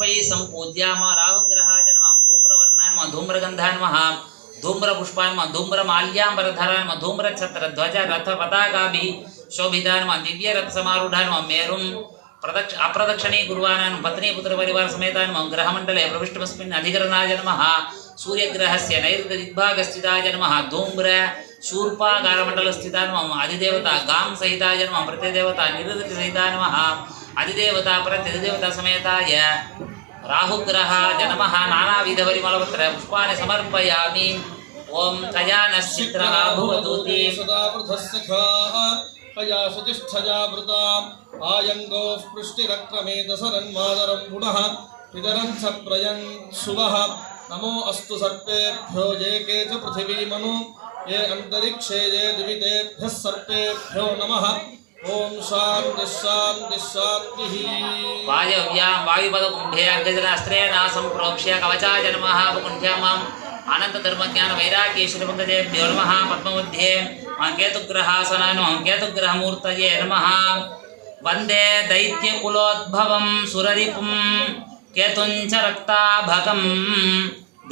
पुष्पैः सम्पूज्याम राहुग्रहाय नमः धूम्रवर्णाय नमः धूम्रगन्धाय नमः धूम्रपुष्पाय नमः धूम्रमाल्याम्बरधराय नमः धूम्रछत्रध्वज रथपताकाभिः शोभिताय नमः दिव्यरथसमारूढाय नमः मेरुं अप्रदक्षिणी गुरुवानाय नमः पत्नीपुत्रपरिवार समेताय नमः ग्रहमण्डले प्रविष्टमस्मिन् अधिकरणाय नमः सूर्यग्रहस्य नैऋत्यदिग्भागस्थिताय नमः धूम्र शूर्पागारमण्डलस्थिताय नमः अधिदेवता गां सहिताय नमः प्रत्यदेवता निरृतिसहिताय नमः अधिदेवता प्रत्यधिदेवता समेताय राहुग्रहाय नमः नानाविधपरिमलपत्र पुष्पाणि समर्पयामि ओम कयानश्चित्र आभुवतुति सदा वृद्धस्सखा कया सुतिष्ठजावृताम् आयङ्गोः पृष्टिरक्रमे दशरन्मादरं गुणः पितरं स प्रयन् शुभः नमो अस्तु सर्पेभ्यो ये के च पृथिवीमनु ये अन्तरिक्षे ये दिवितेभ्यः सर्पेभ्यो नमः ओम शांति शांति शांतिः वायव्यां वायुपदकुम्भे अर्घजलास्त्रेण सम्प्रोक्ष्य कवचाय नमः वकुण्ठ्यामाम् अनन्तधर्मज्ञान वैराग्येश्वरपङ्कजेभ्यो नमः पद्ममध्ये केतुग्रहासनाय नमः केतुग्रहमूर्तये नमः वन्दे दैत्यकुलोद्भवं सुररिपुं केतुञ्च रक्ताभकं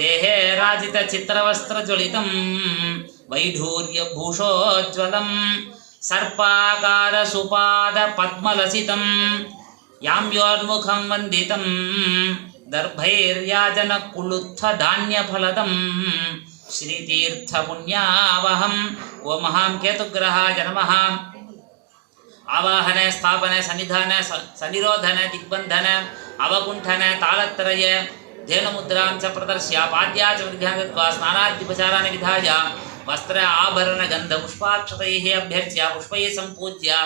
देहे राजितचित्रवस्त्रज्वलितं वैढूर्यभूषोज्ज्वलं सर्पाकारसुपादपद्मलसितं याम्योर्मुखं वन्दितं दर्भैर्याजनकुलुत्थधान्यफलदं श्रीतीर्थपुण्यावहं ओम महां केतुग्रहाय नमः आवाहन स्थापन सन्निधान सन्निरोधन दिग्बंधन अवकुंठन तालत्रय धेनुमुद्रां च प्रदर्श्य पाद्या च विध्यान् स्नानाद्युपचाराणि विधाय वस्त्र आभरण गंध पुष्पाक्षतैः अभ्यर्च्य पुष्पैः सम्पूज्य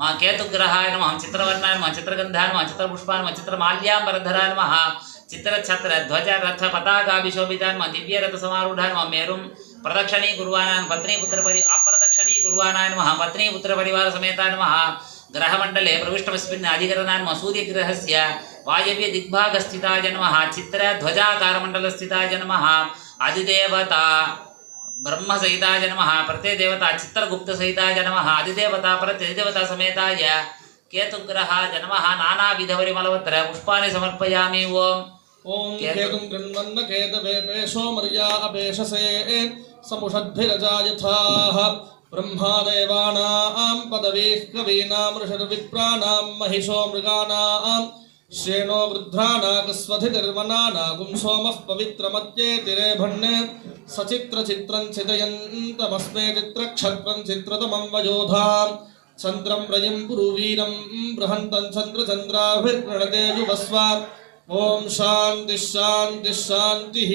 मां केतुग्रहाय नमः चित्रवर्णाय नमः चित्रगन्धाय नमः चित्रपुष्पाय नमः चित्रमाल्याम्बरधराय नमः चित्रछत्र ध्वज रथ पताकाभिशोभिताय नमः दिव्यरथसमारूढाय नमः मेरुं प्रदक्षिणी गुरुवानाय पत्नीपुत्रपरि अप्रदक्षिणी गुरुवानाय नमः पत्नीपुत्रपरिवार समेताय नमः ग्रहमण्डले प्रविष्टमस्मिन् अधिकरणाय नमः सूर्यग्रहस्य वायव्य दिग्भागस्थिताय नमः चित्रध्वजाकारमण्डलस्थिताय नमः अधिदेवता ब्रह्मसहिताय नमः प्रत्यदेवता चित्रगुप्तसहिताय नमः अधिदेवता प्रत्यदेवता समेताय केतुग्रहाय नमः नानाविधपरिमलपत्र पुष्पाणि समर्पयामि ओम केतुं गृह्णन्न केतवे पेशो मर्या अपेशसे समुषद्भिरजायथाः ब्रह्मादेवानां पदवीः कवीनां ऋषिर्विप्राणां महिषो मृगाणां श्रेणो वृद्धानागस्वधिर्वनानागुं सोमः पवित्रमत्येतिरेभन्ने सचित्रचित्रं चितयन्तमस्मे चित्रक्षत्रं चित्रतमं वयोधाम् चन्द्रं रयं पुरुवीरं बृहन्तं चन्द्रचन्द्राभिर्गणते युवस्वा ओम शांति शांति शांति।